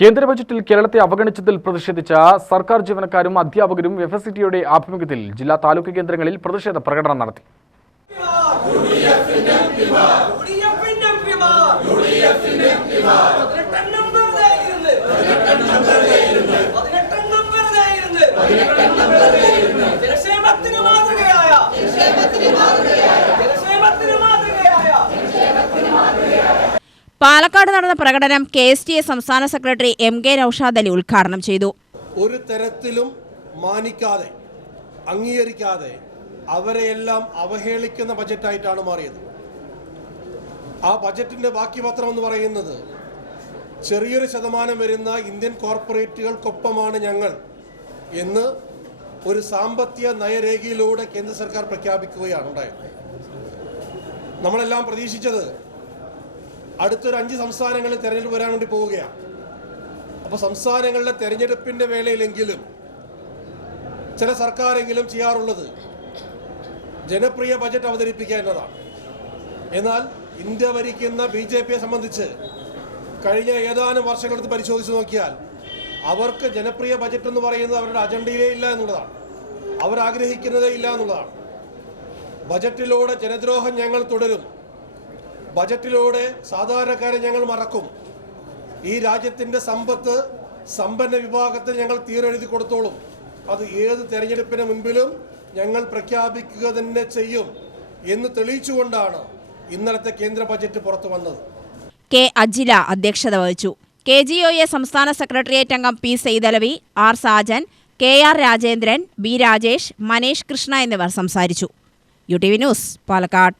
കേന്ദ്ര ബജറ്റിൽ കേരളത്തെ അവഗണിച്ചതിൽ പ്രതിഷേധിച്ച സർക്കാർ ജീവനക്കാരും അധ്യാപകരും എഫ്എസ്സിറ്റിയുടെ ആഭിമുഖ്യത്തിൽ ജില്ലാ താലൂക്ക് കേന്ദ്രങ്ങളിൽ പ്രതിഷേധ പ്രകടനം നടത്തി. പാലക്കാട് നടന്ന പ്രകടനം KSTA സംസ്ഥാന സെക്രട്ടറി MK നൌഷാദ് അലി ഉദ്ഘാടനം ചെയ്തു. ഒരു തരത്തിലും മാനിക്കാതെ അംഗീകരിക്കാതെ അവരെയെല്ലാം അവഹേളിക്കുന്ന ബജറ്റായിട്ടാണ് മാറിയത്. ആ ബജറ്റിന്റെ ബാക്കി പത്രം എന്ന് പറയുന്നത് ചെറിയൊരു ശതമാനം വരുന്ന ഇന്ത്യൻ കോർപ്പറേറ്റുകൾക്കൊപ്പമാണ് ഞങ്ങൾ എന്ന് ഒരു സാമ്പത്തിക നയരേഖയിലൂടെ കേന്ദ്ര സർക്കാർ പ്രഖ്യാപിക്കുകയാണ് ഉണ്ടായത്. നമ്മളെല്ലാം പ്രതീക്ഷിച്ചത് അടുത്തൊരു 5 സംസ്ഥാനങ്ങളിൽ തെരഞ്ഞെടുപ്പ് വരാൻ വേണ്ടി പോവുകയാണ്. അപ്പോൾ സംസ്ഥാനങ്ങളിലെ തെരഞ്ഞെടുപ്പിൻ്റെ വേളയിലെങ്കിലും ചില സർക്കാരെങ്കിലും ചെയ്യാറുള്ളത് ജനപ്രിയ ബജറ്റ് അവതരിപ്പിക്കുക എന്നതാണ്. എന്നാൽ ഇന്ത്യ ഭരിക്കുന്ന BJPയെ സംബന്ധിച്ച് കഴിഞ്ഞ ഏതാനും വർഷങ്ങളെടുത്ത് പരിശോധിച്ച് നോക്കിയാൽ അവർക്ക് ജനപ്രിയ ബജറ്റ് എന്ന് പറയുന്നത് അവരുടെ അജണ്ടയിലേ ഇല്ല എന്നുള്ളതാണ്. അവരാഗ്രഹിക്കുന്നതേ ഇല്ല എന്നുള്ളതാണ്. ബജറ്റിലൂടെ ജനദ്രോഹം ഞങ്ങൾ തുടരും, ബജറ്റിലൂടെ സാധാരണക്കാരെ ഞങ്ങൾ മറക്കും, ഈ രാജ്യത്തിൻ്റെ സമ്പത്ത് സമ്പന്ന വിഭാഗത്തിന് ഞങ്ങൾ തീരെഴുതി കൊടുത്തോളും, അത് ഏത് തെരഞ്ഞെടുപ്പിന് മുൻപിലും ഞങ്ങൾ പ്രഖ്യാപിക്കുക തന്നെ ചെയ്യും എന്ന് തെളിയിച്ചുകൊണ്ടാണ് ഇന്നലത്തെ കേന്ദ്ര ബജറ്റ് പുറത്തു വന്നത്. K. അജില അധ്യക്ഷത വഹിച്ചു. KGOA സംസ്ഥാന സെക്രട്ടേറിയറ്റ് അംഗം P. Saidalavi, R. Sajan, KR. Rajendran, B. Rajesh, Manesh Krishna എന്നിവർ സംസാരിച്ചു. UTV news, Palakkad.